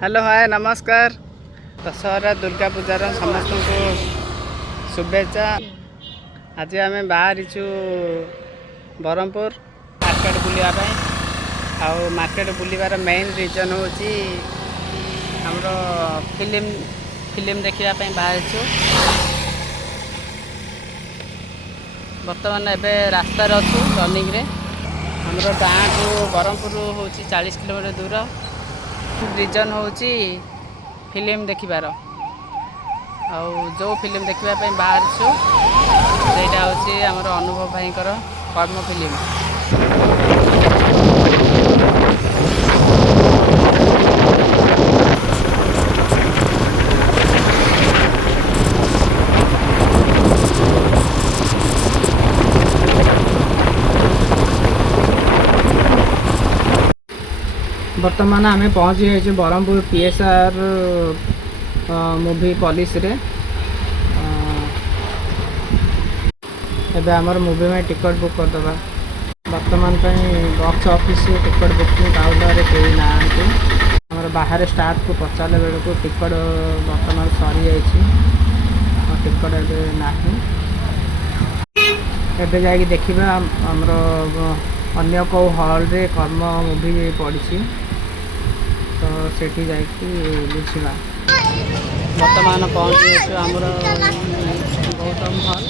Hello hi नमस्कार। दशहरा दुर्गा पूजार समस्त को शुभेच्छा। आज आम बाहरीचु ब्रह्मपुर मार्केट बुलावाई। मार्केट बुलवार मेन रिजन हूँ फिल्म देखा बाहरीचु। बर्तमान एबे रास्ता अच्छु रनिंग रे। हमरो गाँव को ब्रह्मपुर हूँ 40 किलोमीटर दूर। रिजन हूँ फिल्म देखिबार जो फिल्म देखा बाहर सेटा हूँ आमर अनुभव भाई कर्म फिल्म। बर्तमान आम पहुँची जाइए ब्रह्मपुर PSR मूवी पॉलिस रे। एबे आमर मूवी में टिकट बुक करदे। बर्तमान box office ticket booking counter कई ना आमर बाहर स्टाफ को पचारे बेलू टिकट बर्तमान सरी जाइए। टिकट एबे नाही। एबे जाके देखिबा आमर अन्य को हॉल रे कर्म मूवी पड़ी तो सेठी जाइए बुझा। बर्तमान पहुँची आमर गौतम हॉल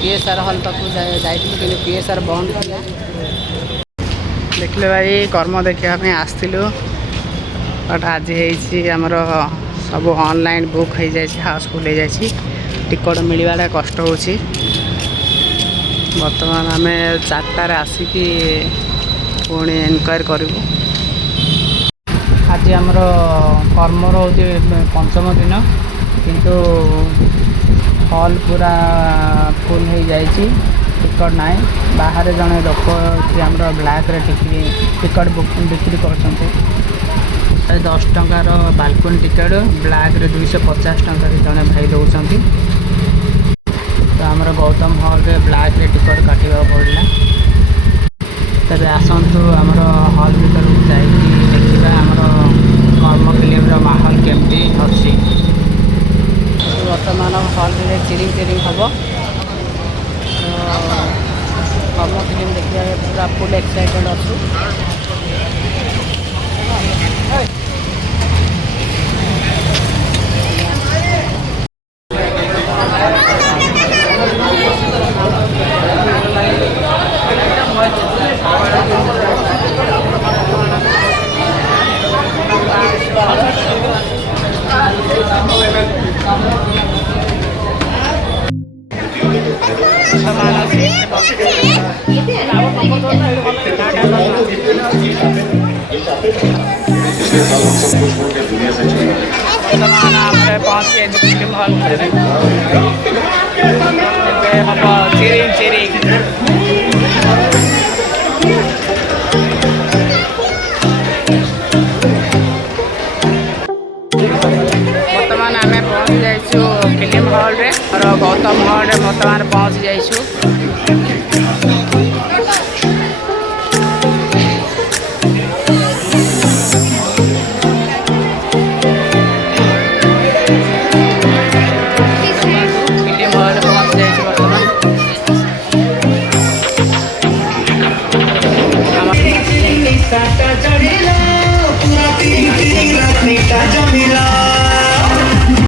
PSR हॉल पाक जाइए PSR बंद था। देखले भाई कर्म देखा आसलु बट आज आमर सब ऑनलाइन बुक हो जाए हाउसफुल हो जाए टिकट मिलवाटा कष्ट हो। बर्तमान आम 4टार आसिकी पुणी इनक्वारी करूँ। आज आमर कर्मर हूँ 5म दिन किंतु हॉल पूरा फुल हो जाए टिकट ना। बाहर जड़े लोक आम ब्लैक रे टिकट बुकिंग बिक्री कर 10 टंकार बालकोनी टिकट ब्लैक रे 250 टंका जड़े भाई दौरान। तो आमर गौतम हॉल रे ब्लैक रे टिकट काटा पड़ा। तबे आसतु आमर हॉल भीतर देखा आमर कर्म फिल्म माहौल केमती अच्छी। बर्तमान हॉल रे चिरिंग हम कर्म फिल्म देखा पूरा फुल एक्साइटेड अच्छु। पहुँचे फिल्म हॉल हम चिरिंग बर्तमान आम पहुँच जाइछु फिल्म हॉल रे और गौतम हॉल रे बर्तमान पहुँच जाइछु। Jamilah